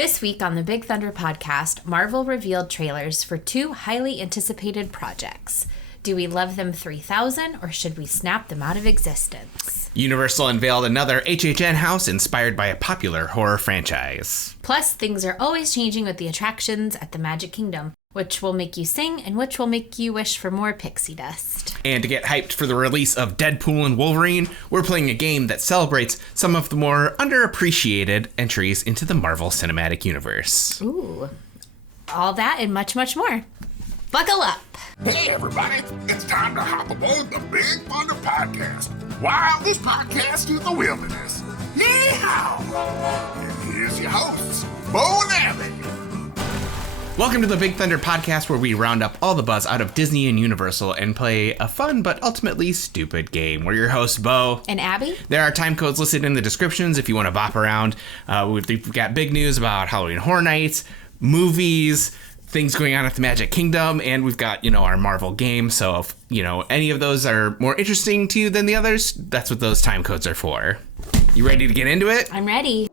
This week on the Big Thunder podcast, Marvel revealed trailers for two highly anticipated projects. Do we love them 3,000 or should we snap them out of existence? Universal unveiled another HHN house inspired by a popular horror franchise. Plus, things are always changing with the attractions at the Magic Kingdom, which will make you sing and which will make you wish for more pixie dust. And to get hyped for the release of Deadpool and Wolverine, we're playing a game that celebrates some of the more underappreciated entries into the Marvel Cinematic Universe. Ooh, all that and much, much more. Buckle up. Hey everybody, it's time to hop aboard the Big Thunder Podcast. Wildest podcast in the wilderness. Yeehaw! And here's your hosts, Bo and Abby. Welcome to the Big Thunder Podcast, where we round up all the buzz out of Disney and Universal and play a fun but ultimately stupid game. We're your hosts, Bo. And Abby. There are time codes listed in the descriptions if you want to bop around. We've got big news about Halloween Horror Nights, movies, things going on at the Magic Kingdom, and we've got, our Marvel game. So if, any of those are more interesting to you than the others, that's what those time codes are for. You ready to get into it? I'm ready.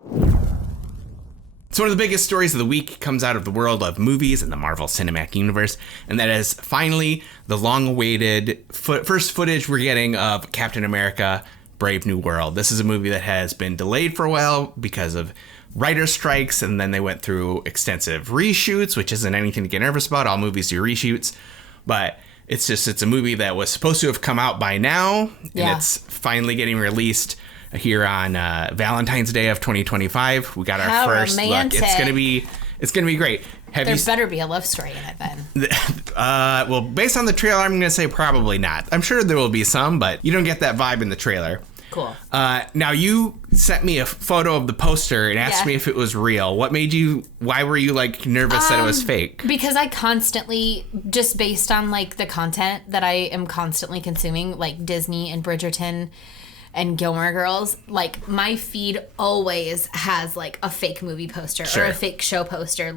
So one of the biggest stories of the week comes out of the world of movies and the Marvel Cinematic Universe, and that is finally the long-awaited first footage we're getting of Captain America: Brave New World. This is a movie that has been delayed for a while because of writer strikes, and then they went through extensive reshoots, which isn't anything to get nervous about. All movies do reshoots, but it's a movie that was supposed to have come out by now, and it's finally getting released here on Valentine's Day of 2025. We got our first romantic look. It's gonna be great. There better be a love story in it then. Well, based on the trailer, I'm gonna say probably not. I'm sure there will be some, but you don't get that vibe in the trailer. Cool. Now you sent me a photo of the poster and asked me if it was real. Why were you nervous that it was fake? Because I constantly, just based on the content that I am constantly consuming, like Disney and Bridgerton and Gilmore Girls, my feed always has a fake movie poster or a fake show poster,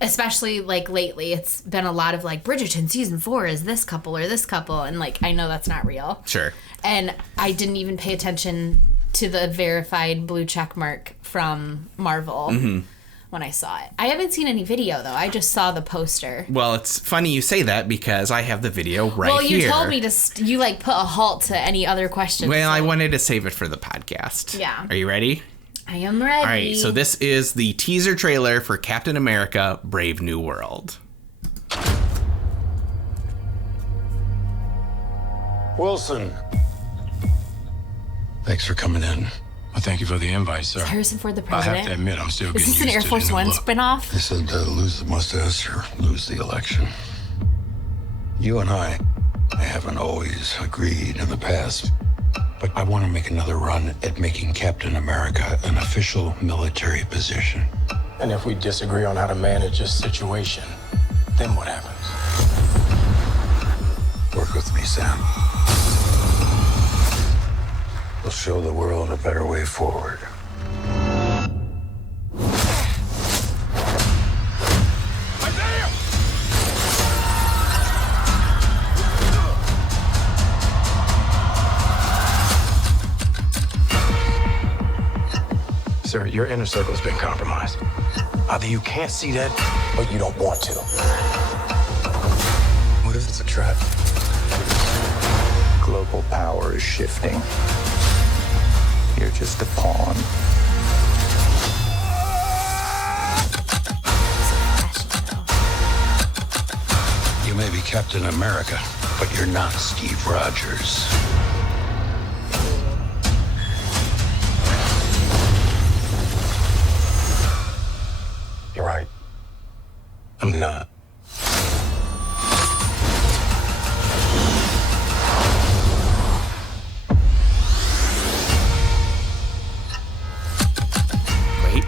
especially lately it's been a lot of Bridgerton season 4 is this couple or this couple, and I know that's not real. Sure. And I didn't even pay attention to the verified blue check mark from Marvel when I saw it. I haven't seen any video though. I just saw the poster. Well, it's funny you say that because I have the video right here. Well, you told me to you put a halt to any other questions. Well, I wanted to save it for the podcast. Yeah. Are you ready? I am ready. All right, so this is the teaser trailer for Captain America: Brave New World. Wilson. Thanks for coming in. Well, thank you for the invite, sir. Is Harrison Ford the I president? have to admit, I'm still getting Is this used an Air to Force the new One look. spinoff? They said lose the mustache or lose the election. You and I haven't always agreed in the past, but I want to make another run at making Captain America an official military position. And if we disagree on how to manage this situation, then what happens? Work with me, Sam. We'll show the world a better way forward. Sir, your inner circle's been compromised. Either you can't see that, or you don't want to. What if it's a trap? Global power is shifting. You're just a pawn. You may be Captain America, but you're not Steve Rogers. You're right. I'm not. Wait.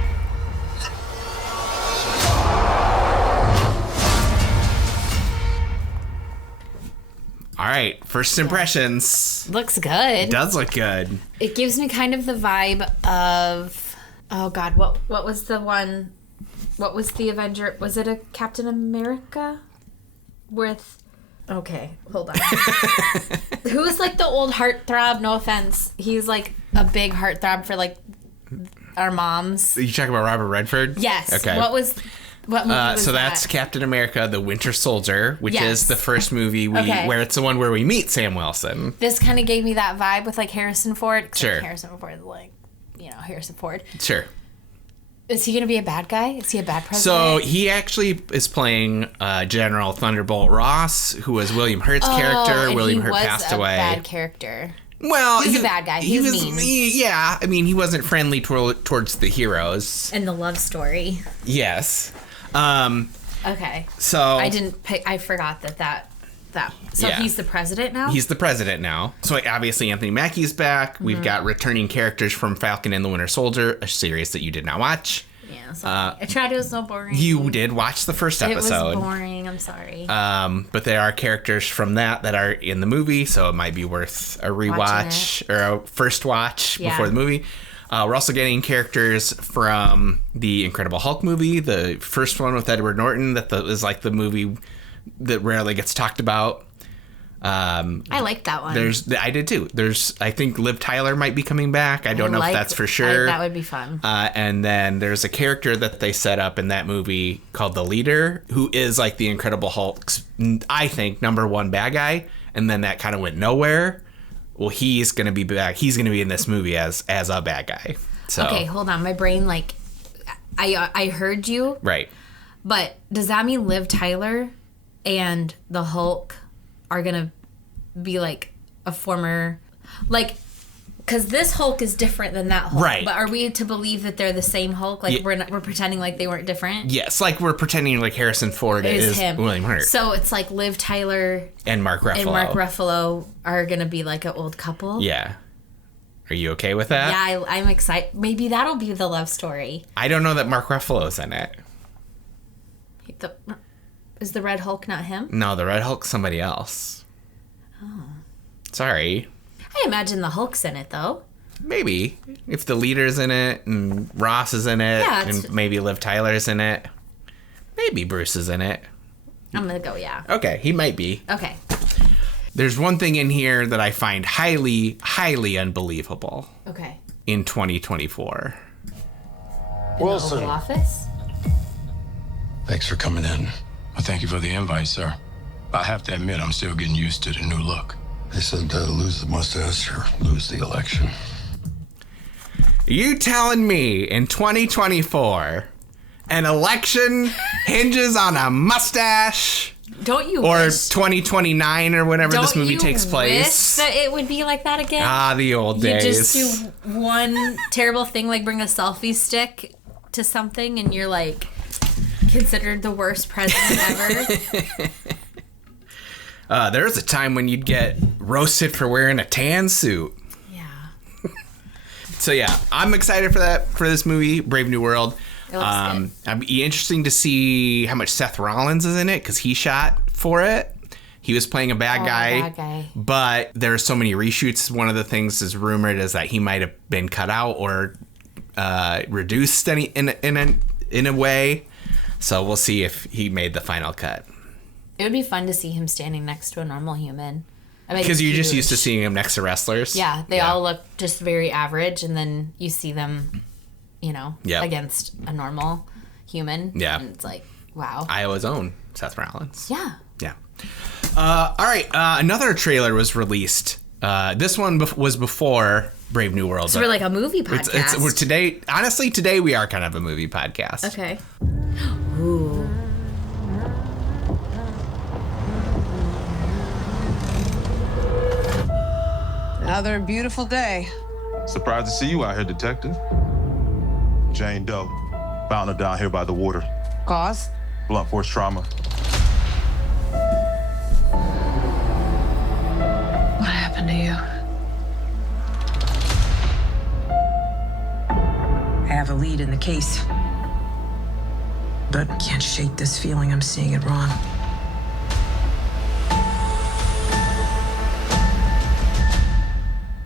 All right, first impressions. Looks good. It does look good. It gives me kind of the vibe of, oh God, what was the one? What was the Avenger? Was it a Captain America with? Okay, hold on. Who's the old heartthrob? No offense, he's a big heartthrob for our moms. You talking about Robert Redford? Yes. Okay. What movie was so that's that? Captain America: The Winter Soldier, which Yes. is the first movie where it's the one where we meet Sam Wilson. This kind of gave me that vibe with like Harrison Ford. Sure. Like, Harrison Ford is like, Harrison Ford. Sure. Is he going to be a bad guy? Is he a bad president? So he actually is playing General Thunderbolt Ross, who was William Hurt's character. And William he Hurt was passed a away. Bad character. Well, he was a bad guy. He was mean. Yeah, I mean, he wasn't friendly towards the heroes. And the love story. Yes. Okay. So I didn't pick. I forgot that. So Yeah. he's the president now. He's the president now. So obviously Anthony Mackie's back. We've got returning characters from Falcon and the Winter Soldier, a series that you did not watch. Yeah. Sorry. I tried. It was so boring. You did watch the first episode. It was boring. I'm sorry. But there are characters from that are in the movie, so it might be worth a rewatch or a first watch before the movie. We're also getting characters from the Incredible Hulk movie, the first one with Edward Norton, that is like the movie that rarely gets talked about. I liked that one. I did too. I think Liv Tyler might be coming back. I don't know if that's for sure. That would be fun. And then there's a character that they set up in that movie called the Leader, who is like the Incredible Hulk's, I think, #1 bad guy. And then that kind of went nowhere. Well, he's going to be back. He's going to be in this movie as a bad guy. So Okay, hold on. My brain, like, I heard you. Right. But does that mean Liv Tyler and the Hulk are going to be like a former, like, because this Hulk is different than that Hulk. Right. But are we to believe that they're the same Hulk? Like, Yeah. we're pretending like they weren't different? Yes, like we're pretending like Harrison Ford is him. William Hurt. So it's like Liv Tyler And Mark Ruffalo. and Mark Ruffalo are going to be like an old couple? Yeah. Are you okay with that? Yeah, I'm excited. Maybe that'll be the love story. I don't know that Mark Ruffalo's in it. Is the Red Hulk not him? No, the Red Hulk's somebody else. Oh. Sorry. I imagine the Hulk's in it, though. Maybe. If the Leader's in it, and Ross is in it, Yeah, and maybe Liv Tyler's in it. Maybe Bruce is in it. I'm going to go, yeah. Okay, he might be. Okay. There's one thing in here that I find highly, highly unbelievable Okay. in 2024. Wilson. Oval Office? Thanks for coming in. Well, thank you for the invite, sir. I have to admit, I'm still getting used to the new look. They said lose the mustache or lose the election. You telling me in 2024 an election hinges on a mustache? Don't you Or wish? 2029 or whenever this movie takes place. Wish that it would be like that again? Ah, the old You days. just do one terrible thing, like bring a selfie stick to something, and you're like considered the worst president ever. There was a time when you'd get roasted for wearing a tan suit. Yeah. So yeah, I'm excited for this movie, Brave New World. It looks good. It'd be interesting to see how much Seth Rollins is in it because he shot for it. He was playing a bad guy, but there are so many reshoots. One of the things is rumored is that he might have been cut out or reduced in a way. So we'll see if he made the final cut. It would be fun to see him standing next to a normal human. I mean, Because you're just huge. used to seeing him next to wrestlers. Yeah, they all look just very average, and then you see them, Yep. against a normal human. Yeah. And it's like, wow. Iowa's own Seth Rollins. Yeah. Yeah. All right. Another trailer was released. This one was before Brave New World. So we're like a movie podcast. We're today. Honestly, today we are kind of a movie podcast. Okay. Ooh. Another beautiful day. Surprised to see you out here, Detective. Jane Doe. Found her down here by the water. Cause? Blunt force trauma. What happened to you? I have a lead in the case. But I can't shake this feeling I'm seeing it wrong.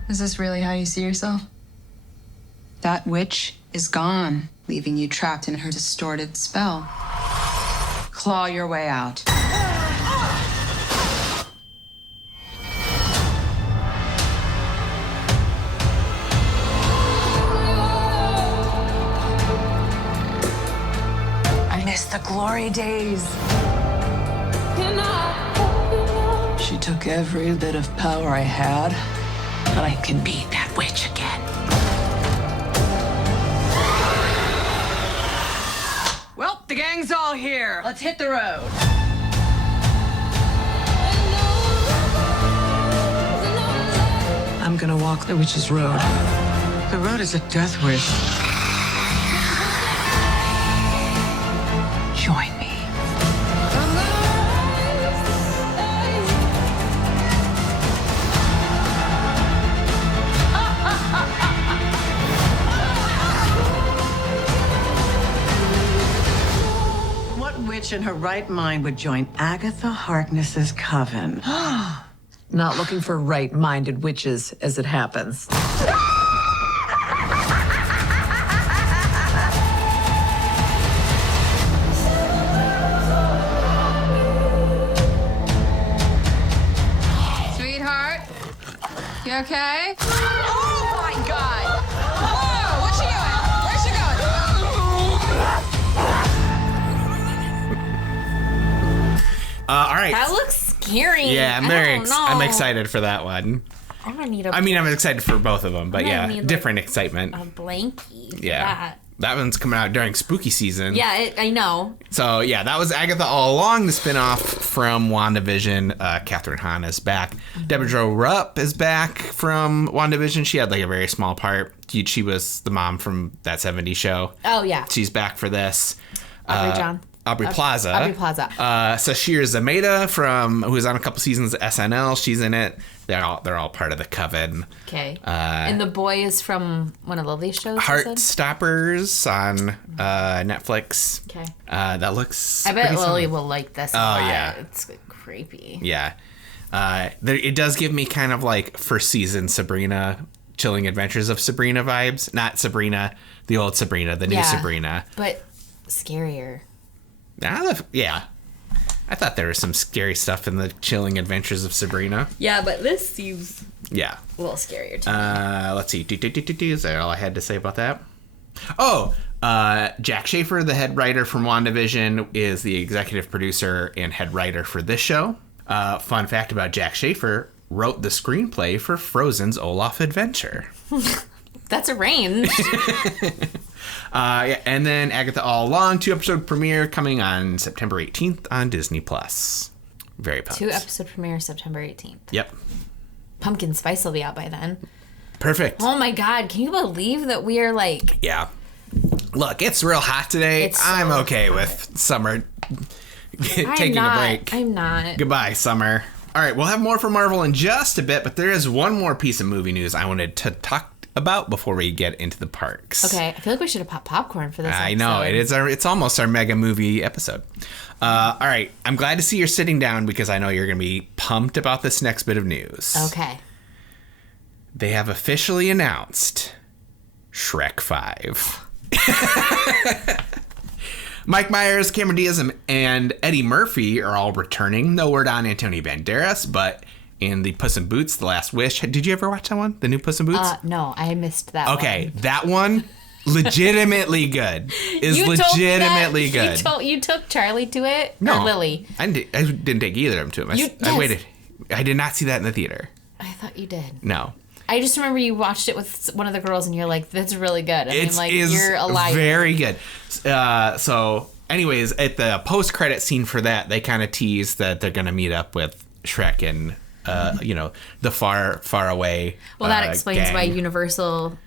Is this really how you see yourself? That witch is gone, leaving you trapped in her distorted spell. Claw your way out. miss the glory days. She took every bit of power I had, but I can be that witch again. Well, the gang's all here. Let's hit the road. I'm gonna walk the witch's road. The road is a death wish. Join me. What witch in her right mind would join Agatha Harkness's coven? Not looking for right-minded witches, as it happens. Sweetheart, you okay? Oh my God! Whoa, what's she doing? Where's she going? All right. That looks scary. Yeah, I'm excited for that one. I'm gonna need I'm excited for both of them, but yeah, different excitement. A blankie. For Yeah. That one's coming out during spooky season. Yeah, I know. So, yeah, that was Agatha All Along, the spinoff from WandaVision. Catherine Hahn is back. Deborah Jo Rupp is back from WandaVision. She had, like, a very small part. She was the mom from that 70s show. Oh, yeah. She's back for this. Aubrey Plaza. Sashir Zameda, who was on a couple seasons of SNL. She's in it. They're all part of the coven. Okay. And the boy is from one of Lily's shows. Heartstoppers on Netflix. Okay. That looks. I bet Lily will like this. Oh yeah, it's creepy. Yeah. It does give me kind of like first season Sabrina, Chilling Adventures of Sabrina vibes. Not Sabrina, the old Sabrina, the new Sabrina. But scarier. Yeah. I thought there was some scary stuff in the Chilling Adventures of Sabrina. Yeah, but this seems a little scarier to me. Let's see. Is that all I had to say about that? Oh, Jack Schaefer, the head writer from WandaVision, is the executive producer and head writer for this show. Fun fact about Jack Schaefer, wrote the screenplay for Frozen's Olaf Adventure. That's arranged. And then Agatha All Along, 2-episode premiere coming on September 18th on Disney+. Very pumped. 2-episode premiere September 18th. Yep. Pumpkin Spice will be out by then. Perfect. Oh my God, can you believe that we are like... Yeah. Look, it's real hot today. I'm okay with summer taking a break. I'm not. Goodbye, summer. All right, we'll have more from Marvel in just a bit, but there is one more piece of movie news I wanted to talk about before we get into the parks. Okay, I feel like we should have popped popcorn for this episode. I know, it's almost our mega movie episode. All right, I'm glad to see you're sitting down because I know you're going to be pumped about this next bit of news. Okay. They have officially announced Shrek 5. Mike Myers, Cameron Diaz, and Eddie Murphy are all returning. No word on Antonio Banderas, but in the Puss in Boots, The Last Wish. Did you ever watch that one? The new Puss in Boots? No, I missed that one. Okay, that one, legitimately good. Legitimately good. You took Charlie to it? No. Or Lily? I didn't take either of them to him. I waited. I did not see that in the theater. I thought you did. No. I just remember you watched it with one of the girls and you're like, that's really good. You're a liar. Very good. So, anyways, at the post-credit scene for that, they kind of tease that they're going to meet up with Shrek and, the far, far away Well, that explains gang. why Universal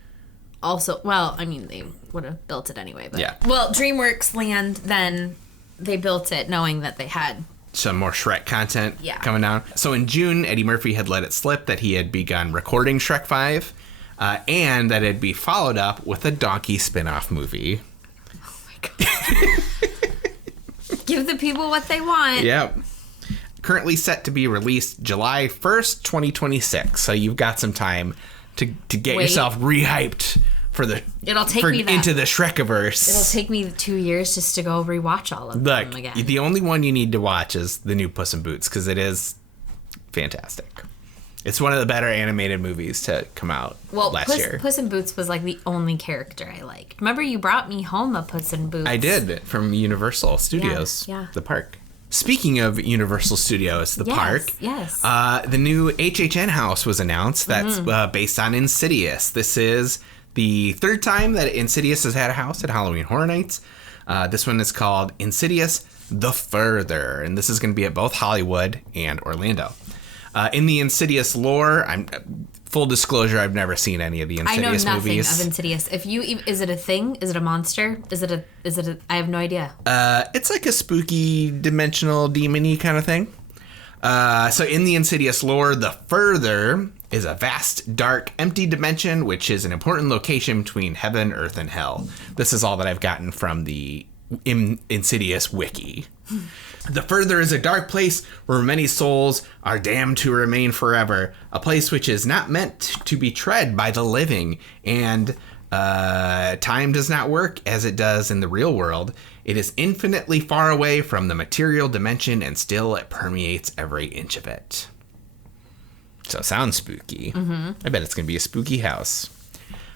also, well, I mean, they would have built it anyway. But, yeah. Well, DreamWorks Land, then they built it knowing that they had some more Shrek content coming down. So in June, Eddie Murphy had let it slip that he had begun recording Shrek 5 and that it'd be followed up with a donkey spin-off movie. Oh my God. Give the people what they want. Yep. Currently set to be released July 1st, 2026. So you've got some time to get yourself rehyped for the into the Shrekiverse. It'll take me 2 years just to go rewatch all of them again. The only one you need to watch is the new Puss in Boots because it is fantastic. It's one of the better animated movies to come out last year. Puss in Boots was like the only character I liked. Remember you brought me home a Puss in Boots? I did, from Universal Studios, the park. Speaking of Universal Studios, the park, the new HHN house was announced that's based on Insidious. This is the third time that Insidious has had a house at Halloween Horror Nights. This one is called Insidious The Further, and this is going to be at both Hollywood and Orlando. In the Insidious lore, full disclosure, I've never seen any of the Insidious movies. I know nothing of Insidious. Is it a thing? Is it a monster? Is it a I have no idea. It's like a spooky, dimensional, demon-y kind of thing. So in the Insidious lore, the Further is a vast, dark, empty dimension, which is an important location between heaven, earth, and hell. This is all that I've gotten from the Insidious wiki. The Further is a dark place where many souls are damned to remain forever, a place which is not meant to be tread by the living, and time does not work as it does in the real world. It is infinitely far away from the material dimension, and still it permeates every inch of it. So it sounds spooky. I bet it's going to be a spooky house.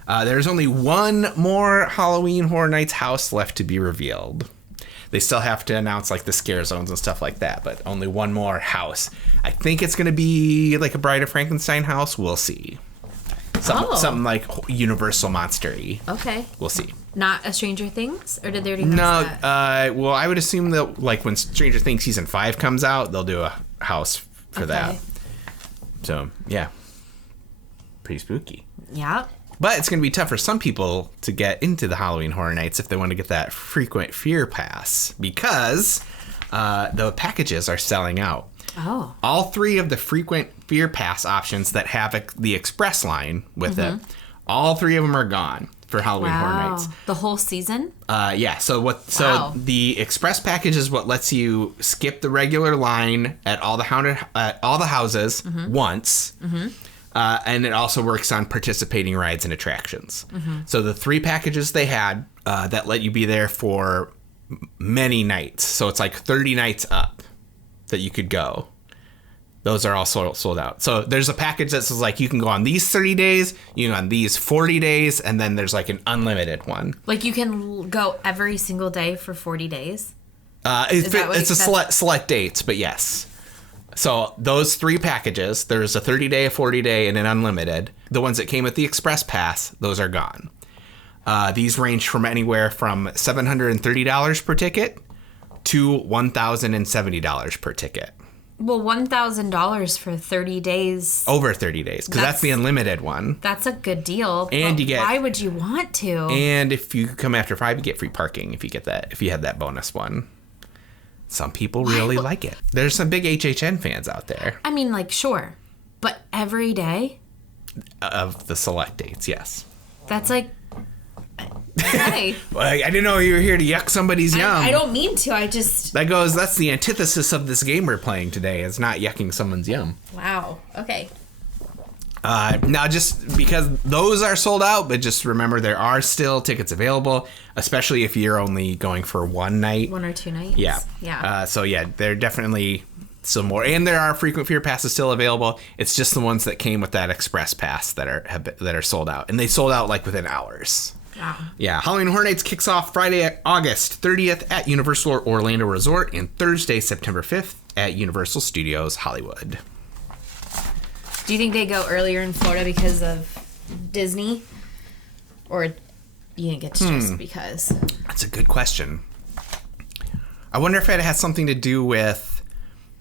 There's only one more Halloween Horror Nights house left to be revealed. They still have to announce like the scare zones and stuff like that, but only one more house. I think it's going to be like a Bride of Frankenstein house. We'll see. Something like Universal Monster-y. Okay. We'll see. Not a Stranger Things? Or did they already announce that? Well, I would assume that like when Stranger Things Season 5 comes out, they'll do a house for that. So, yeah. Pretty spooky. Yeah. But it's going to be tough for some people to get into the Halloween Horror Nights if they want to get that frequent fear pass, because the packages are selling out. Oh. All three of the frequent fear pass options that have the express line with it, all three of them are gone for Halloween Horror Nights. The whole season? Yeah. So the express package is what lets you skip the regular line at all the houses once. And it also works on participating rides and attractions. So the three packages they had that let you be there for many nights. So it's like 30 nights up that you could go. Those are all sold out. So there's a package that says like you can go on these 30 days, you can go on these 40 days, and then there's like an unlimited one. Like you can go every single day for 40 days? It's a select dates, but yes. So those three packages, there's a 30-day, a 40-day, and an unlimited. The ones that came with the Express Pass, those are gone. These range from anywhere from $730 per ticket to $1,070 per ticket. Well, $1,000 for 30 days. Over 30 days, because that's the unlimited one. That's a good deal. And you get. Why would you want to? And if you come after 5, you get free parking if you get that. If you had that bonus one. Some people really like it. There's some big HHN fans out there. I mean, like, sure. But every day? Of the select dates, yes. That's like... Okay. Well, I didn't know you were here to yuck somebody's yum. I don't mean to, I just... That's the antithesis of this game we're playing today. It's not yucking someone's yum. Wow. Okay. Now, just because those are sold out, but just remember there are still tickets available, especially if you're only going for one night. 1 or 2 nights. Yeah. Yeah. So, yeah, there are definitely some more. And there are frequent fear passes still available. It's just the ones that came with that express pass that are sold out. And they sold out, like, within hours. Wow. Yeah. Halloween Horror Nights kicks off Friday, August 30th at Universal Orlando Resort and Thursday, September 5th at Universal Studios Hollywood. Do you think they go earlier in Florida because of Disney? Or you didn't get to just because? That's a good question. I wonder if it has something to do with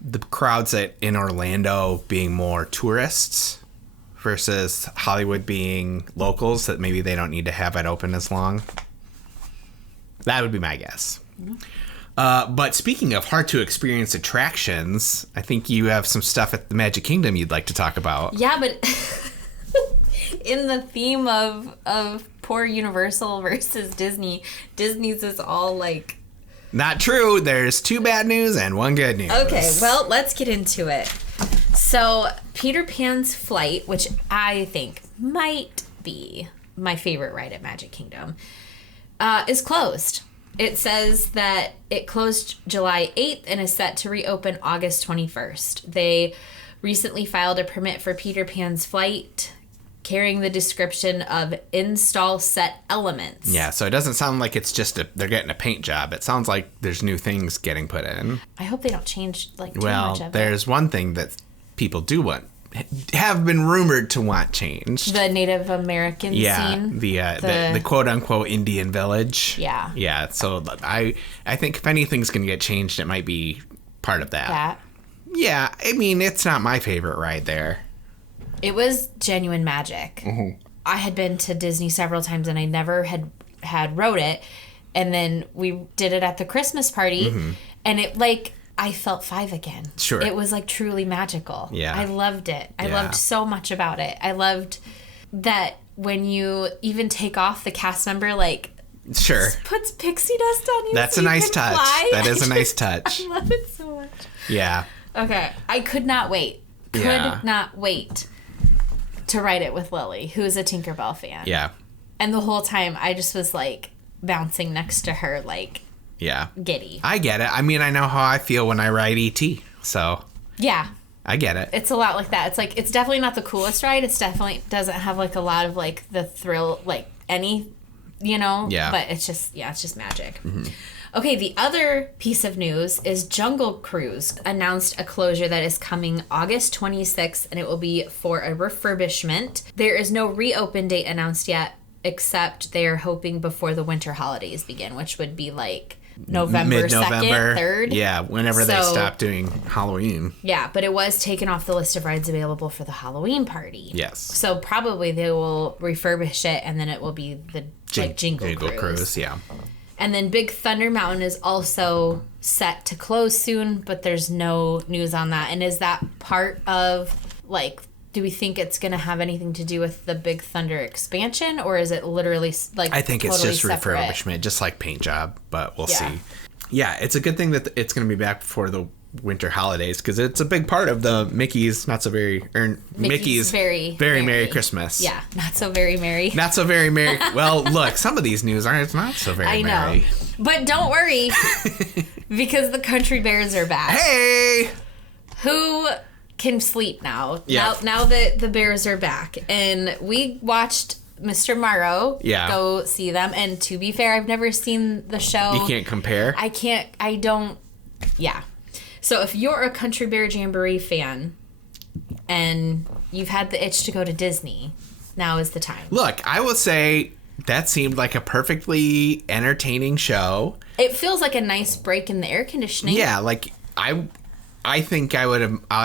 the crowds in Orlando being more tourists versus Hollywood being locals, that maybe they don't need to have it open as long. That would be my guess. But speaking of hard to experience attractions, I think you have some stuff at the Magic Kingdom you'd like to talk about. Yeah, but in the theme of poor Universal versus Disney, Disney's is all like... Not true. There's 2 bad news and 1 good news. Okay, well, let's get into it. So, Peter Pan's Flight, which I think might be my favorite ride at Magic Kingdom, is closed. It says that it closed July 8th and is set to reopen August 21st. They recently filed a permit for Peter Pan's flight, carrying the description of install set elements. Yeah, so it doesn't sound like it's just they're getting a paint job. It sounds like there's new things getting put in. I hope they don't change too much of it. Well, there's one thing that people have been rumored to want changed. The Native American scene. The quote unquote Indian village. Yeah. Yeah. So I think if anything's gonna get changed, it might be part of that. Yeah. I mean, it's not my favorite ride there. It was genuine magic. Mm-hmm. I had been to Disney several times and I never had rode it, and then we did it at the Christmas party, and it I felt 5 again. Sure. It was like truly magical. Yeah. I loved it. I loved so much about it. I loved that when you even take off, the cast member sure puts pixie dust on you. That's so a nice you touch. Fly. That is a nice touch. I love it so much. Yeah. Okay. I could not wait. Not wait to ride it with Lily, who is a Tinkerbell fan. Yeah. And the whole time I just was bouncing next to her yeah. giddy. I get it. I mean, I know how I feel when I ride E.T., so... Yeah. I get it. It's a lot like that. It's it's definitely not the coolest ride. It's definitely doesn't have a lot of the thrill, any, Yeah. But it's just magic. Mm-hmm. Okay, the other piece of news is Jungle Cruise announced a closure that is coming August 26th, and it will be for a refurbishment. There is no reopen date announced yet, except they are hoping before the winter holidays begin, which would be November 2nd, 3rd. Yeah, whenever they stop doing Halloween. Yeah, but it was taken off the list of rides available for the Halloween party. Yes. So probably they will refurbish it, and then it will be the Jingle Cruise. Yeah. And then Big Thunder Mountain is also set to close soon, but there's no news on that. And is that part of, do we think it's going to have anything to do with the Big Thunder expansion, or is it literally I think totally it's just separate? Refurbishment, just like paint job, but we'll see. Yeah, it's a good thing that it's going to be back before the winter holidays, because it's a big part of the Mickey's Mickey's very Merry Christmas. Yeah, not so very merry. Not so very merry. Well, look, some of these news aren't not so very merry. I know. But don't worry, because the Country Bears are back. Hey! Who can sleep now? Yeah. Now that the Bears are back. And we watched Mr. Morrow go see them. And to be fair, I've never seen the show. You can't compare? Yeah. So if you're a Country Bear Jamboree fan and you've had the itch to go to Disney, now is the time. Look, I will say that seemed like a perfectly entertaining show. It feels like a nice break in the air conditioning. Yeah, I think I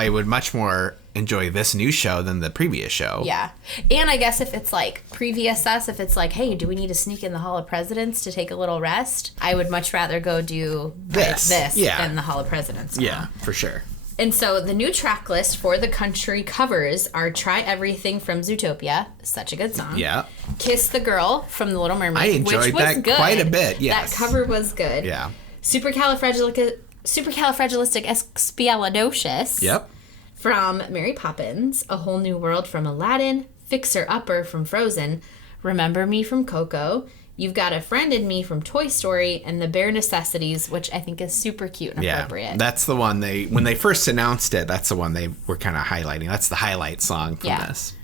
would much more enjoy this new show than the previous show. Yeah. And I guess if it's previous us, if it's hey, do we need to sneak in the Hall of Presidents to take a little rest? I would much rather go do this than the Hall of Presidents. Yeah, for sure. And so the new track list for the country covers are Try Everything from Zootopia, such a good song. Yeah. Kiss the Girl from The Little Mermaid, I enjoyed which was that good. quite a bit, yes. That cover was good. Yeah. Supercalifragilisticexpialidocious. Yep. From Mary Poppins, A Whole New World from Aladdin, Fixer Upper from Frozen, Remember Me from Coco, You've Got a Friend in Me from Toy Story, and The Bare Necessities, which I think is super cute and appropriate. Yeah, that's the one when they first announced it, that's the one they were kind of highlighting. That's the highlight song from this.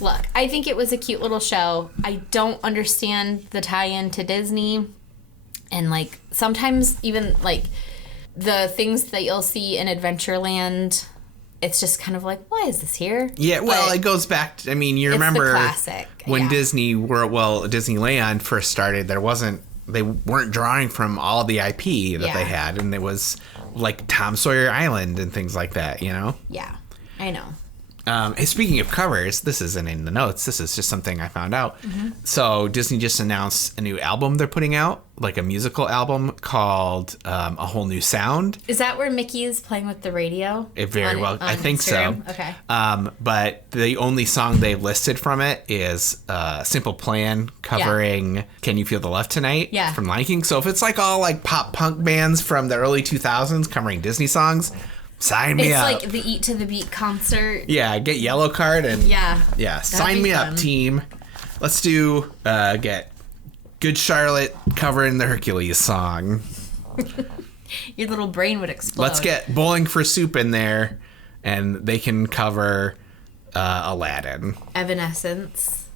Look, I think it was a cute little show. I don't understand the tie-in to Disney, and sometimes even the things that you'll see in Adventureland, it's just kind of why is this here? Yeah, well, it goes back to, you remember the classic, when Disneyland first started, they weren't drawing from all the IP that they had, and it was Tom Sawyer Island and things like that, Yeah, I know. Speaking of covers, this isn't in the notes. This is just something I found out. Mm-hmm. So Disney just announced a new album they're putting out, a musical album called A Whole New Sound. Is that where Mickey is playing with the radio? I think Instagram? so. Okay. But the only song they've listed from it is Simple Plan covering Can You Feel the Love Tonight from Lion King. So if it's all pop punk bands from the early 2000s covering Disney songs, sign me up. It's the Eat to the Beat concert. Yeah, get yellow card and sign me fun. up, team. Let's do get Good Charlotte covering the Hercules song. Your little brain would explode. Let's get Bowling for Soup in there. and they can cover Aladdin. Evanescence.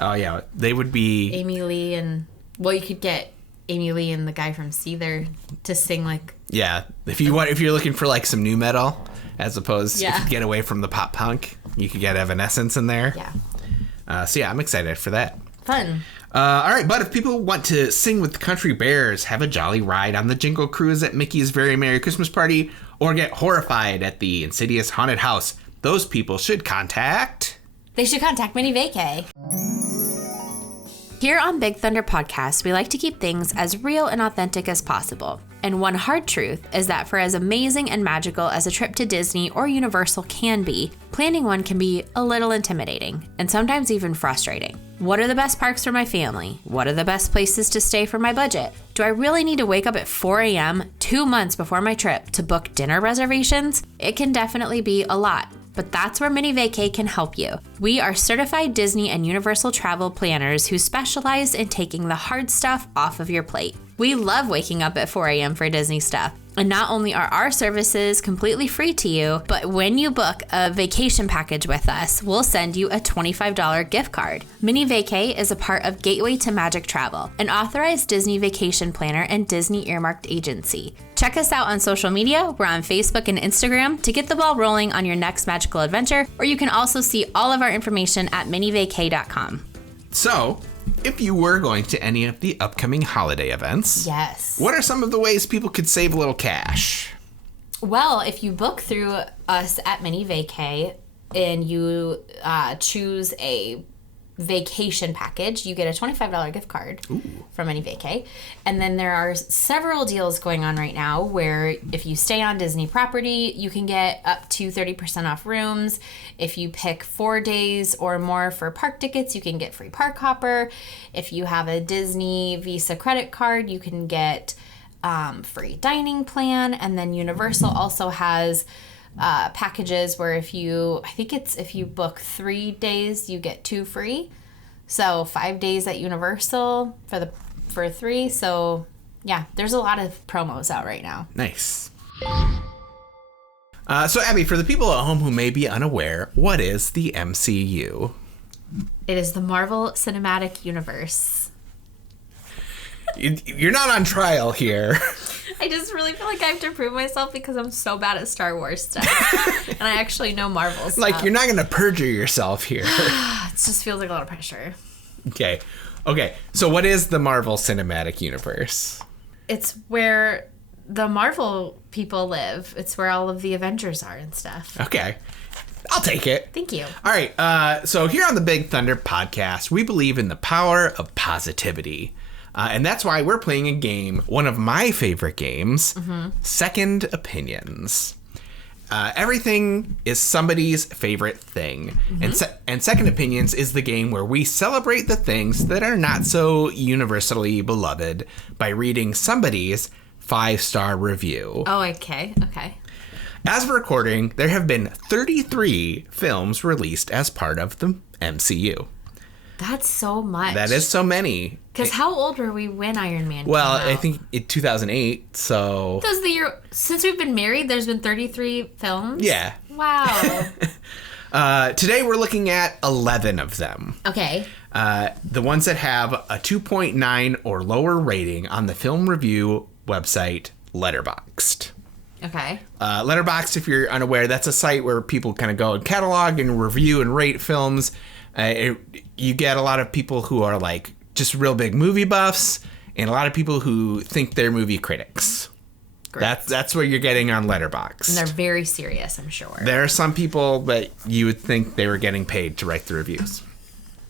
Oh yeah, they would be Amy Lee and you could get Amy Lee and the guy from Seether to sing like. Yeah, if you're looking for like some new metal, as opposed if you get away from the pop punk, you could get Evanescence in there. Yeah. So yeah, I'm excited for that. Fun. All right, but if people want to sing with the Country Bears, have a jolly ride on the Jingle Cruise at Mickey's Very Merry Christmas Party, or get horrified at the Insidious Haunted House, those people should contact... They should contact Mini Vacay. Here on Big Thunder Podcast, we like to keep things as real and authentic as possible. And one hard truth is that for as amazing and magical as a trip to Disney or Universal can be, planning one can be a little intimidating and sometimes even frustrating. What are the best parks for my family? What are the best places to stay for my budget? Do I really need to wake up at 4 a.m. 2 months before my trip to book dinner reservations? It can definitely be a lot. But that's where Mini Vacay can help you. We are certified Disney and Universal travel planners who specialize in taking the hard stuff off of your plate. We love waking up at 4 a.m. for Disney stuff. And not only are our services completely free to you, but when you book a vacation package with us, we'll send you a $25 gift card. Mini Vacay is a part of Gateway to Magic Travel, an authorized Disney vacation planner and Disney earmarked agency. Check us out on social media. We're on Facebook and Instagram to get the ball rolling on your next magical adventure, or you can also see all of our information at minivacay.com. So, if you were going to any of the upcoming holiday events, yes, what are some of the ways people could save a little cash? Well, if you book through us at Mini Vacay and you choose a vacation package, you get a $25 gift card from Mini Vacay. And then there are several deals going on right now where if you stay on Disney property, you can get up to 30% off rooms. If you pick 4 days or more for park tickets, you can get free park hopper. If you have a Disney Visa credit card, you can get free dining plan. And then Universal also has packages where if you book 3 days, you get 2 free. So 5 days at Universal for 3. So yeah, there's a lot of promos out right now. Nice. So Abby, for the people at home who may be unaware, what is the MCU? It is the Marvel Cinematic Universe. You're not on trial here. I just really feel like I have to prove myself because I'm so bad at Star Wars stuff. And I actually know Marvel stuff. Like, you're not going to perjure yourself here. It just feels like a lot of pressure. Okay. So what is the Marvel Cinematic Universe? It's where the Marvel people live. It's where all of the Avengers are and stuff. Okay. I'll take it. Thank you. All right. So here on the Big Thunder Podcast, we believe in the power of positivity. And that's why we're playing a game, one of my favorite games, Second Opinions. Everything is somebody's favorite thing. And Second Opinions is the game where we celebrate the things that are not so universally beloved by reading somebody's 5-star review. Oh, okay. As of recording, there have been 33 films released as part of the MCU. That's so much. That is so many. Because how old were we when Iron Man came out? I think in 2008, so... That was the year... Since we've been married, there's been 33 films? Yeah. Wow. Today we're looking at 11 of them. Okay. The ones that have a 2.9 or lower rating on the film review website, Letterboxd. Okay. Letterboxd, if you're unaware, that's a site where people kind of go and catalog and review and rate films. You get a lot of people who are like just real big movie buffs and a lot of people who think they're movie critics. Great. That's what you're getting on Letterboxd. And they're very serious, I'm sure. There are some people that you would think they were getting paid to write the reviews.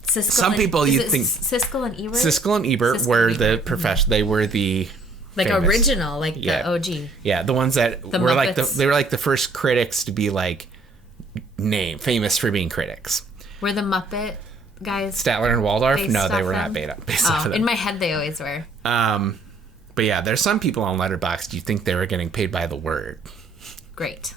Some people you think Siskel and Ebert? Siskel and Ebert were the profession. They were the like famous. Original, like the OG. Yeah, the ones that were Muppets. They were like the first critics to be like famous for being critics. Were the Muppet guys Statler and Waldorf? No, they were not based off of them. In my head, they always were. But yeah, there's some people on Letterboxd you think they were getting paid by the word. Great.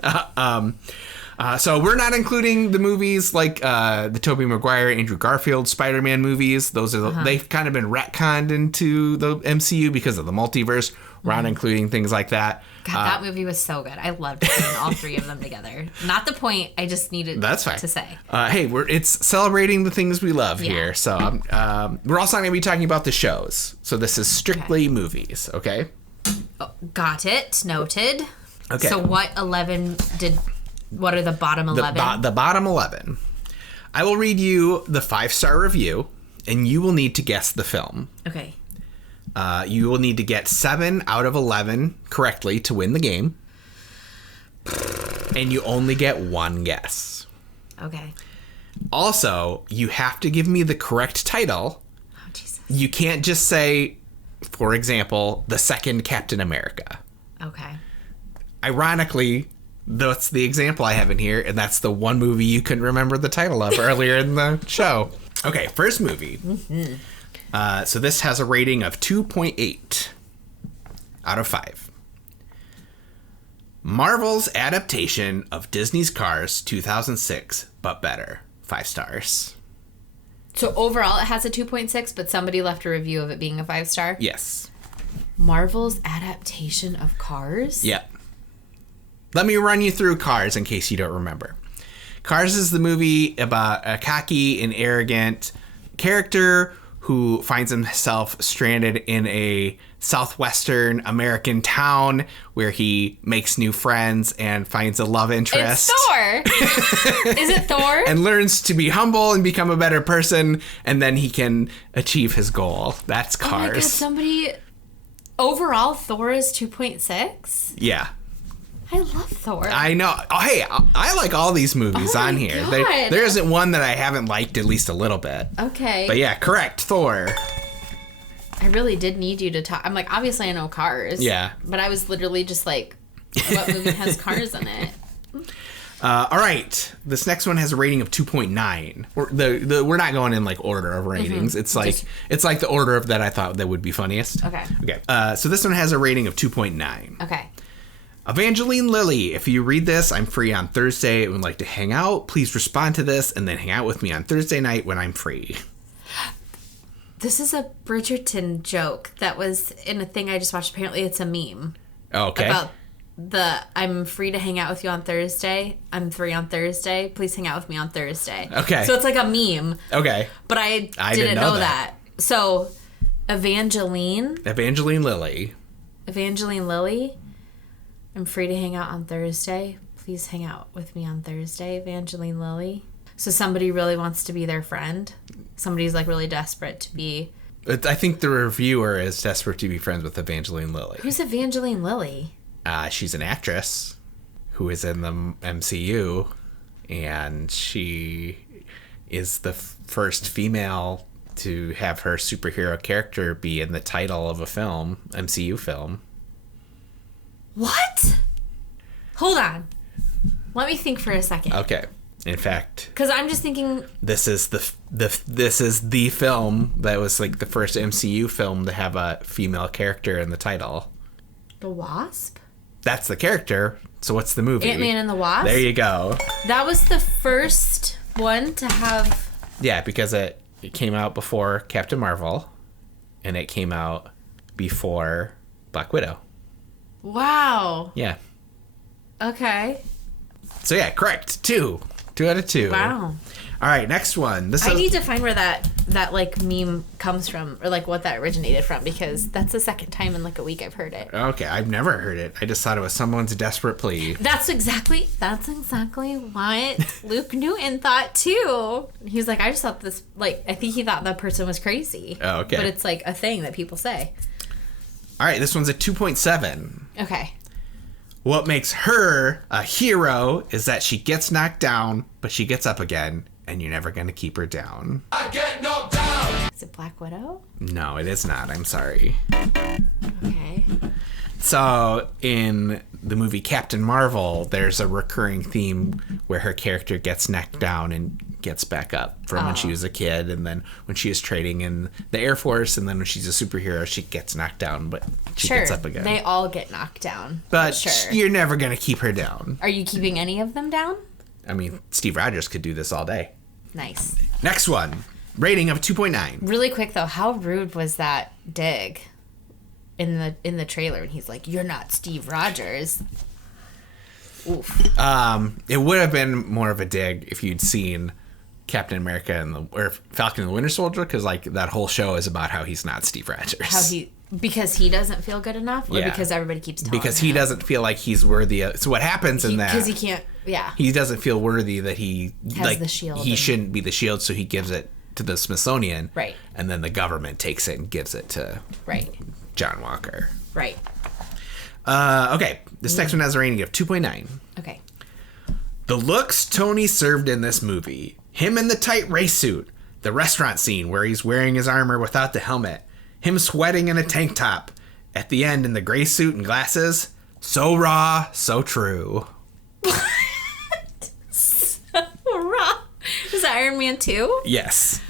So we're not including the movies like the Tobey Maguire, Andrew Garfield Spider-Man movies. Those are they've kind of been retconned into the MCU because of the multiverse. We're not including things like that. God, that movie was so good. I loved seeing all three of them together. Not the point. I just needed That's fine. to say. Hey, it's celebrating the things we love here. So we're also not going to be talking about the shows. So this is strictly movies, okay? Oh, got it. Noted. Okay. So what are the bottom 11? The bottom 11. I will read you the 5-star review, and you will need to guess the film. Okay. You will need to get 7 out of 11 correctly to win the game. And you only get 1 guess. Okay. Also, you have to give me the correct title. Oh, Jesus. You can't just say, for example, the second Captain America. Okay. Ironically, that's the example I have in here, and that's the one movie you couldn't remember the title of earlier in the show. Okay, first movie. Mm-hmm. So this has a rating of 2.8 out of 5. Marvel's adaptation of Disney's Cars 2006, but better. 5 stars. So overall it has a 2.6, but somebody left a review of it being a 5-star? Yes. Marvel's adaptation of Cars? Yep. Let me run you through Cars in case you don't remember. Cars is the movie about a cocky and arrogant character who finds himself stranded in a southwestern American town where he makes new friends and finds a love interest. It's Thor! Is it Thor? And learns to be humble and become a better person, and then he can achieve his goal. That's Cars. Oh my God, somebody... Overall, Thor is 2.6? Yeah. I love Thor. I know. Oh, hey, I like all these movies on here. There isn't one that I haven't liked at least a little bit. Okay. But yeah, correct. Thor. I really did need you to talk. I'm like, obviously I know Cars. Yeah. But I was literally just like, what movie has cars in it? All right. This next one has a rating of 2.9. We're not going in like order of ratings. Mm-hmm. It's like the order of that I thought that would be funniest. Okay. Okay. So this one has a rating of 2.9. Okay. Evangeline Lilly, if you read this, I'm free on Thursday and would like to hang out. Please respond to this and then hang out with me on Thursday night when I'm free. This is a Bridgerton joke that was in a thing I just watched. Apparently it's a meme. Okay. About I'm free to hang out with you on Thursday. I'm free on Thursday. Please hang out with me on Thursday. Okay. So it's like a meme. Okay. But I didn't know that. So Evangeline Lilly. Evangeline Lilly. I'm free to hang out on Thursday. Please hang out with me on Thursday, Evangeline Lilly. So somebody really wants to be their friend. Somebody's like really desperate to be. I think the reviewer is desperate to be friends with Evangeline Lilly. Who's Evangeline Lilly? She's an actress who is in the MCU, and she is the first female to have her superhero character be in the title of a film, MCU film. What? Hold on. Let me think for a second. Okay. In fact, because I'm just thinking this is the film that was like the first MCU film to have a female character in the title. The Wasp? That's the character. So what's the movie? Ant-Man and the Wasp? There you go. That was the first one to have. Yeah, because it came out before Captain Marvel, and it came out before Black Widow. Wow. Yeah. Okay. So yeah, correct. 2 out of 2. Wow. All right, next one. I need to find where that like meme comes from, or like what that originated from, because that's the second time in like a week I've heard it. Okay, I've never heard it. I just thought it was someone's desperate plea. That's exactly what Luke Newton thought too. He's like, I just thought this, like, I think he thought that person was crazy. Oh, okay. But it's like a thing that people say. All right, this one's a 2.7. Okay. What makes her a hero is that she gets knocked down, but she gets up again, and you're never going to keep her down. I get knocked down! Is it Black Widow? No, it is not. I'm sorry. Okay. So, in the movie Captain Marvel, there's a recurring theme where her character gets knocked down and gets back up from when she was a kid, and then when she is training in the Air Force, and then when she's a superhero, she gets knocked down, but she gets up again. They all get knocked down. But you're never going to keep her down. Are you keeping any of them down? I mean, Steve Rogers could do this all day. Nice. Next one. Rating of 2.9. Really quick, though, how rude was that dig? in the trailer, and he's like, "You're not Steve Rogers." Oof. It would have been more of a dig if you'd seen Captain America or Falcon and the Winter Soldier, because like that whole show is about how he's not Steve Rogers. Because he doesn't feel good enough, or because everybody keeps telling because him? he doesn't feel like he's worthy of, so what happens in that, because he can't, he doesn't feel worthy that he has the shield, he shouldn't be the shield, so he gives it to the Smithsonian, right, and then the government takes it and gives it to John Walker, right. Okay, this next one has a rating of 2.9. Okay. The looks Tony served in this movie, him in the tight race suit, the restaurant scene where he's wearing his armor without the helmet, him sweating in a tank top, at the end in the gray suit and glasses, so raw, so true. So raw. Is that Iron Man 2? Yes.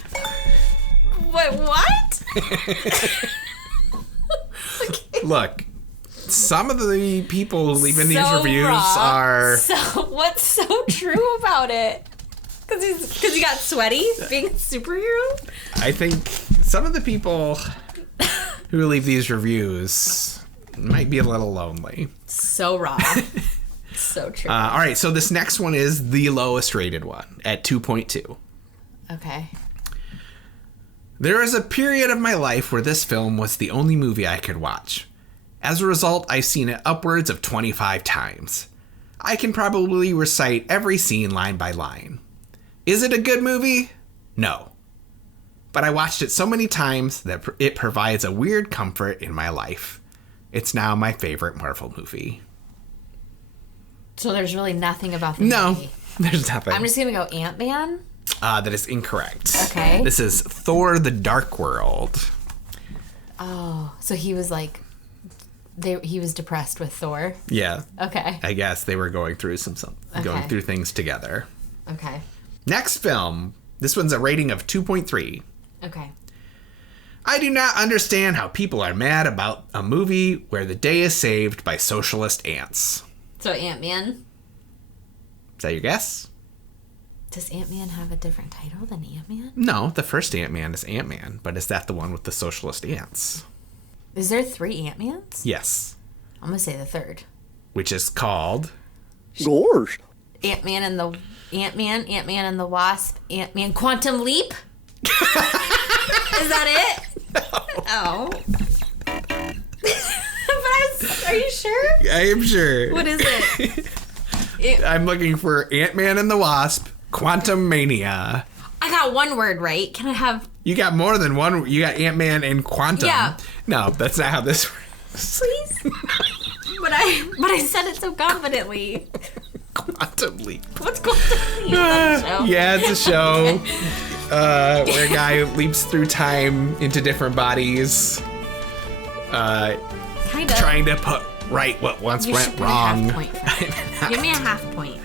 What? Look, some of the people leaving these reviews are... So, what's so true about it? Because he got sweaty being a superhero? I think some of the people who leave these reviews might be a little lonely. So raw. So true. All right, so this next one is the lowest rated one at 2.2. Okay. There was a period of my life where this film was the only movie I could watch. As a result, I've seen it upwards of 25 times. I can probably recite every scene line by line. Is it a good movie? No. But I watched it so many times that it provides a weird comfort in my life. It's now my favorite Marvel movie. So there's really nothing about the movie? No, there's nothing. I'm just going to go Ant-Man? That is incorrect. Okay. This is Thor: The Dark World. Oh, so he was like... he was depressed with Thor? Yeah. Okay. I guess they were going through going through things together. Okay. Next film. This one's a rating of 2.3. Okay. I do not understand how people are mad about a movie where the day is saved by socialist ants. So Ant-Man? Is that your guess? Does Ant-Man have a different title than Ant-Man? No, the first Ant-Man is Ant-Man, but is that the one with the socialist ants? Is there 3 Ant-Mans? Yes. I'm going to say the third. Which is called... Gorge. Ant-Man and the Wasp, Ant-Man Quantum Leap? Is that it? No. Oh. Are you sure? I am sure. What is it? I'm looking for Ant-Man and the Wasp, Quantum Mania. I got one word right. Can I have... You got more than one. You got Ant-Man and Quantum. Yeah. No, that's not how this works. Please? But I said it so confidently. Quantum Leap. What's Quantum Leap? Is that a show? Yeah, it's a show where a guy leaps through time into different bodies. Kind of. Trying to put right what once went wrong. Give me a half point.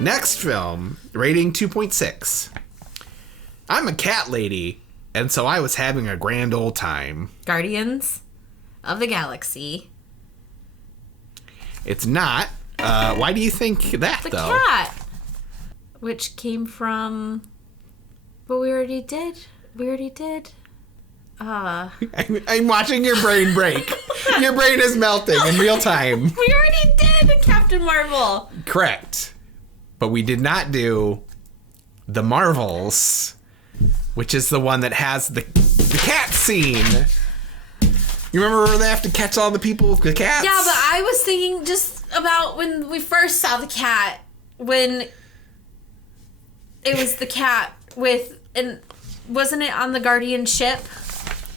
Next film, rating 2.6. I'm a cat lady, and so I was having a grand old time. Guardians of the Galaxy. It's not. Why do you think that, the though? The cat. Which came from... But we already did. I'm watching your brain break. Your brain is melting in real time. We already did Captain Marvel. Correct. But we did not do The Marvels, which is the one that has the cat scene. You remember where they have to catch all the people, the cats? Yeah, but I was thinking just about when we first saw the cat, when it was the cat with, and wasn't it on the Guardian ship?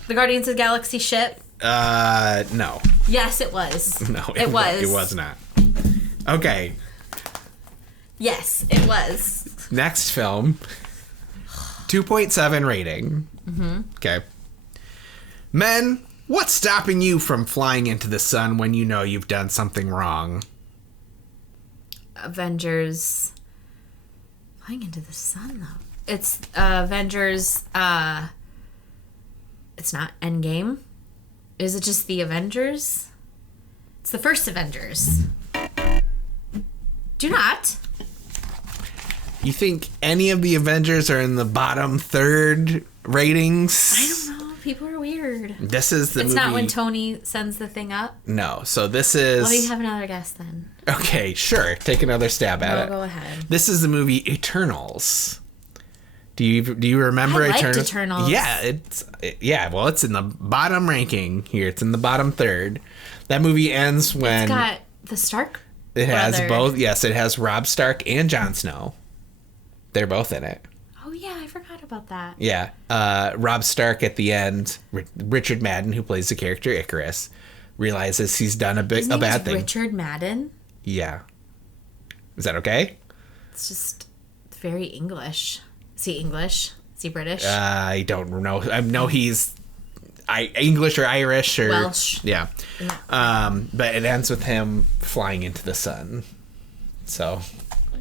The Guardians of the Galaxy ship? No. Yes, it was. No, it was. It was not. Okay. Yes, it was. Next film. 2.7 rating. Mm-hmm. Okay. Men, what's stopping you from flying into the sun when you know you've done something wrong? Avengers. Flying into the sun, though. It's Avengers. It's not Endgame. Is it just the Avengers? It's the first Avengers. Do not. You think any of the Avengers are in the bottom third ratings? I don't know, People are weird. This is the movie. It's not when Tony sends the thing up? No. So this is... Well, you have another guess then. Okay, sure. Take another stab at it. Go ahead. This is the movie Eternals. Do you remember Eternals? Eternals? Yeah, it's in the bottom ranking here. It's in the bottom third. That movie ends when... It's got the Stark It has brother. both. Yes, it has Robb Stark and Jon Snow. They're both in it. Oh, yeah, I forgot about that. Yeah. Robb Stark at the end, Richard Madden, who plays the character Icarus, realizes he's done a bad thing. Richard Madden? Yeah. Is that okay? It's just very English. Is he English? Is he British? I don't know. I know he's English or Irish or... Welsh. Yeah. But it ends with him flying into the sun. So...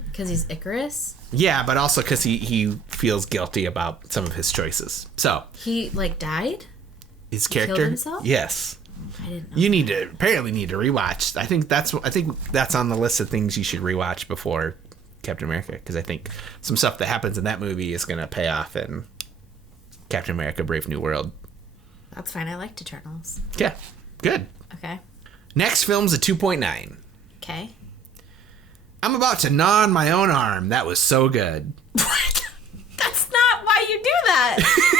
Because he's Icarus? Yeah, but also because he feels guilty about some of his choices. So... He, died? His character? Killed himself? Yes. I didn't know. You apparently need to rewatch. I think that's on the list of things you should rewatch before Captain America, because I think some stuff that happens in that movie is going to pay off in Captain America: Brave New World. That's fine. I liked Eternals. Yeah, good. Okay. Next film's a 2.9. Okay. I'm about to gnaw on my own arm. That was so good. What? That's not why you do that.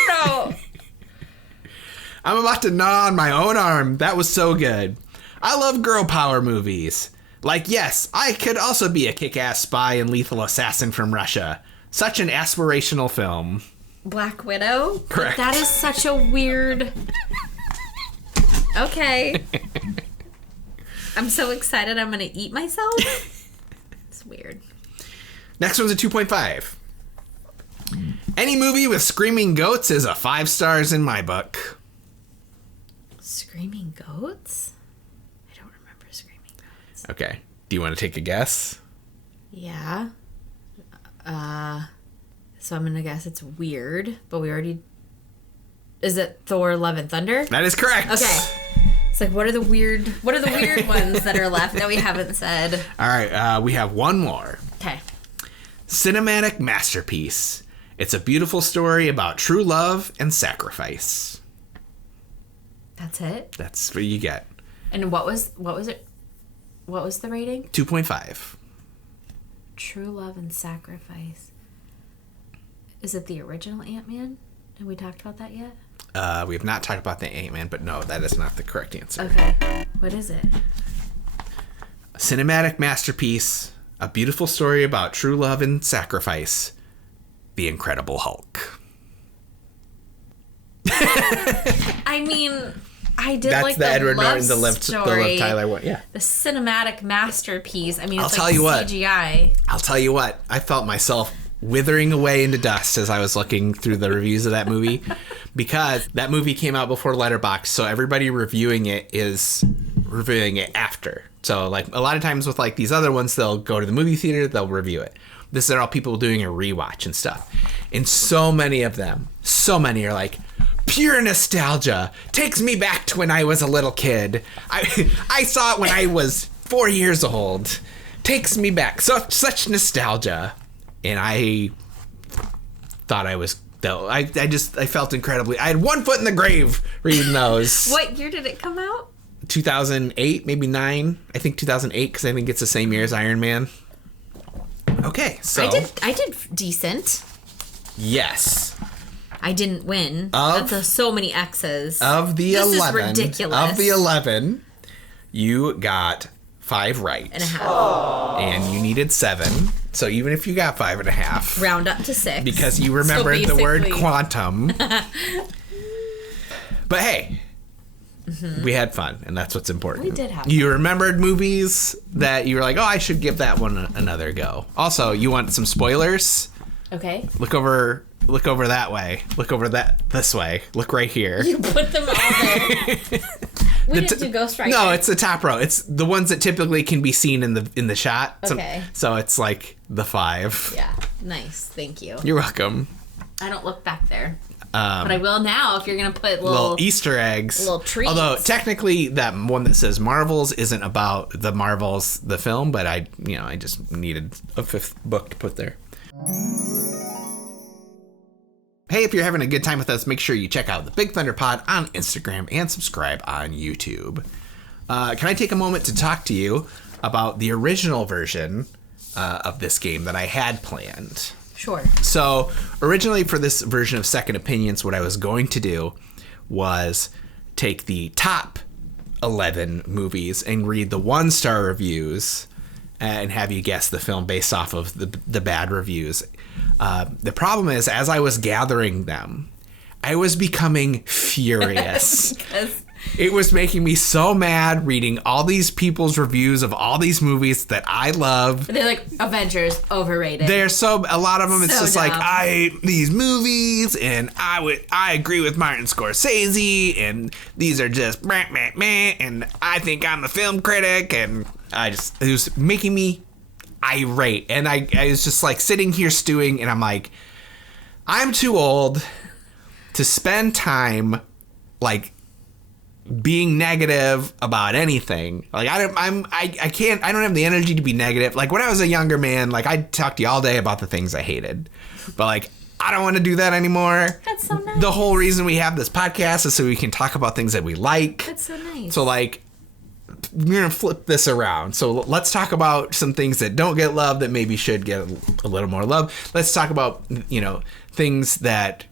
No. I'm about to gnaw on my own arm. That was so good. I love girl power movies. Yes, I could also be a kick-ass spy and lethal assassin from Russia. Such an aspirational film. Black Widow? Correct. But that is such a weird... Okay. I'm so excited I'm going to eat myself. It's weird. Next one's a 2.5. Any movie with screaming goats is a 5 stars in my book. Screaming goats? I don't remember screaming goats. Okay. Do you want to take a guess? Yeah. So I'm going to guess it's weird, but we already... Is it Thor, Love and Thunder? That is correct. Okay. It's what are the weird ones that are left that we haven't said? All right, we have one more. Okay. Cinematic masterpiece. It's a beautiful story about true love and sacrifice. That's it? That's what you get. And what was it? What was the rating? 2.5. True love and sacrifice. Is it the original Ant-Man? Have we talked about that yet? We have not talked about the Ant-Man, but no, that is not the correct answer. Okay. What is it? A cinematic masterpiece. A beautiful story about true love and sacrifice. The Incredible Hulk. I mean, I did That's the Edward love Norton, the Liv Tyler one. Yeah. The cinematic masterpiece. I mean, I'll it's tell you what. CGI. I'll tell you what. I felt myself withering away into dust as I was looking through the reviews of that movie, because that movie came out before Letterboxd, so everybody reviewing it is reviewing it after. So a lot of times with these other ones, they'll go to the movie theater, they'll review it. This are all people doing a rewatch and stuff. And so many are pure nostalgia. Takes me back to when I was a little kid. I saw it when I was 4 years old. Takes me back. Such nostalgia. And I thought I was... I felt incredibly... I had one foot in the grave reading those. What year did it come out? 2008, maybe 9. I think 2008, because I think it's the same year as Iron Man. Okay, so... I did decent. Yes. I didn't win. That's so many X's. Of the 11... This is ridiculous. Of the 11, you got 5 right. And a half. And you needed 7. So even if you got 5.5... Round up to 6. Because you remembered the word quantum. But hey... Mm-hmm. We had fun, and that's what's important. We did have fun. You remembered movies that you were like, oh, I should give that one another go. Also, you want some spoilers? Okay. Look over that way. Look over this way. Look right here. You put them all there. We didn't do Ghost Rider. No, it's the top row. It's the ones that typically can be seen in the shot. Okay. So it's the 5. Yeah. Nice. Thank you. You're welcome. I don't look back there. But I will now if you're going to put little Easter eggs. Little treats. Although, technically, that one that says Marvels isn't about the Marvels, the film, but I just needed a 5th book to put there. Hey, if you're having a good time with us, make sure you check out the Big Thunder Pod on Instagram and subscribe on YouTube. Can I take a moment to talk to you about the original version of this game that I had planned? Sure. So originally for this version of Second Opinions, what I was going to do was take the top 11 movies and read the 1-star reviews and have you guess the film based off of the bad reviews. The problem is, as I was gathering them, I was becoming furious. It was making me so mad reading all these people's reviews of all these movies that I love. They're like, Avengers, overrated. A lot of them, it's just dumb. like, these movies, and I agree with Martin Scorsese, and these are just meh, meh, meh, and I think I'm a film critic, and it was making me irate. And I was just like sitting here stewing, and I'm like, I'm too old to spend time like being negative about anything. Like I don't have the energy to be negative. Like when I was a younger man, like I'd talk to you all day about the things I hated, but like I don't want to do that anymore. That's so nice. The whole reason we have this podcast is so we can talk about things that we like. That's so nice. So like we're gonna flip this around. So let's talk about some things that don't get love that maybe should get a little more love. Let's talk about, things that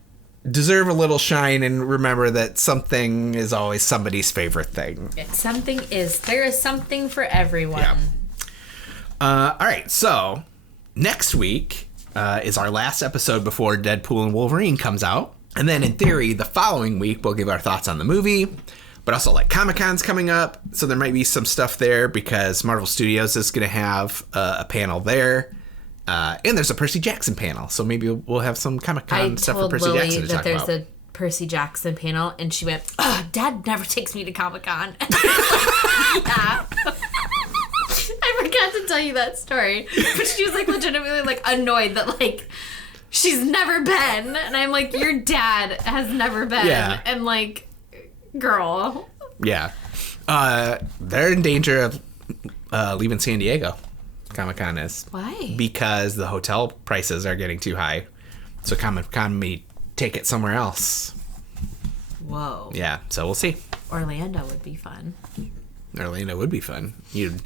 deserve a little shine, and remember that something is always somebody's favorite thing. There is something for everyone. Yeah. All right, so next week is our last episode before Deadpool and Wolverine comes out. And then in theory, the following week, we'll give our thoughts on the movie, but also like Comic-Con's coming up. So there might be some stuff there because Marvel Studios is going to have a panel there. And there's a Percy Jackson panel, so maybe we'll have some Comic-Con stuff for Percy Jackson to talk about. I told Lily that there's a Percy Jackson panel, and she went, "Oh, Dad never takes me to Comic-Con." Yeah. I forgot to tell you that story, but she was like legitimately like annoyed that like she's never been, and I'm like, your dad has never been, and like, girl. Yeah, they're in danger of leaving San Diego. Comic-Con is. Why? Because the hotel prices are getting too high. So Comic-Con may take it somewhere else. Whoa. Yeah, so we'll see. Orlando would be fun. You'd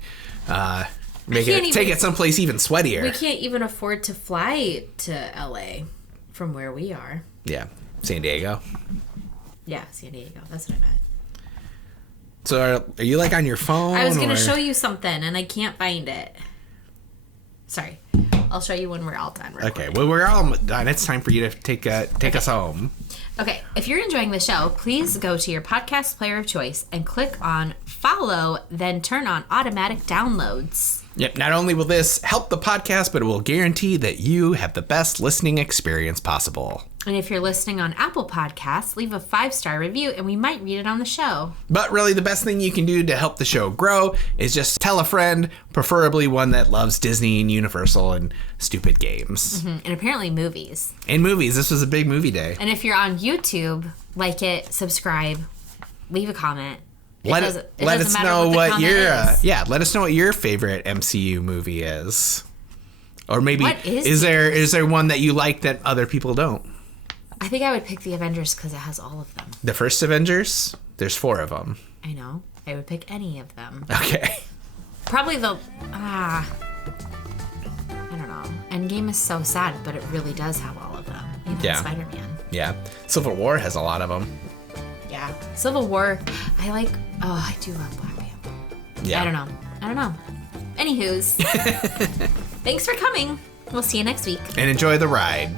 take it someplace even sweatier. We can't even afford to fly to LA from where we are. Yeah, San Diego. Yeah, San Diego. That's what I meant. So are you like on your phone? I was going to show you something and I can't find it. Sorry. I'll show you when we're all done recording. Okay, well, we're all done. It's time for you to take us home. Okay, if you're enjoying the show, please go to your podcast player of choice and click on follow, then turn on automatic downloads. Yep, not only will this help the podcast, but it will guarantee that you have the best listening experience possible. And if you're listening on Apple Podcasts, leave a 5-star review and we might read it on the show. But really, the best thing you can do to help the show grow is just tell a friend, preferably one that loves Disney and Universal and stupid games. Mm-hmm. And apparently movies. And movies. This was a big movie day. And if you're on YouTube, like it, subscribe, leave a comment. Let us know what your favorite MCU movie is. Or maybe is there one that you like that other people don't? I think I would pick the Avengers because it has all of them. The first Avengers? There's 4 of them. I know. I would pick any of them. Okay. Probably I don't know. Endgame is so sad, but it really does have all of them. Even Spider-Man. Yeah. Civil War has a lot of them. Yeah. Civil War, I do love Black Panther. Yeah. I don't know. Anywho's. Thanks for coming. We'll see you next week. And enjoy the ride.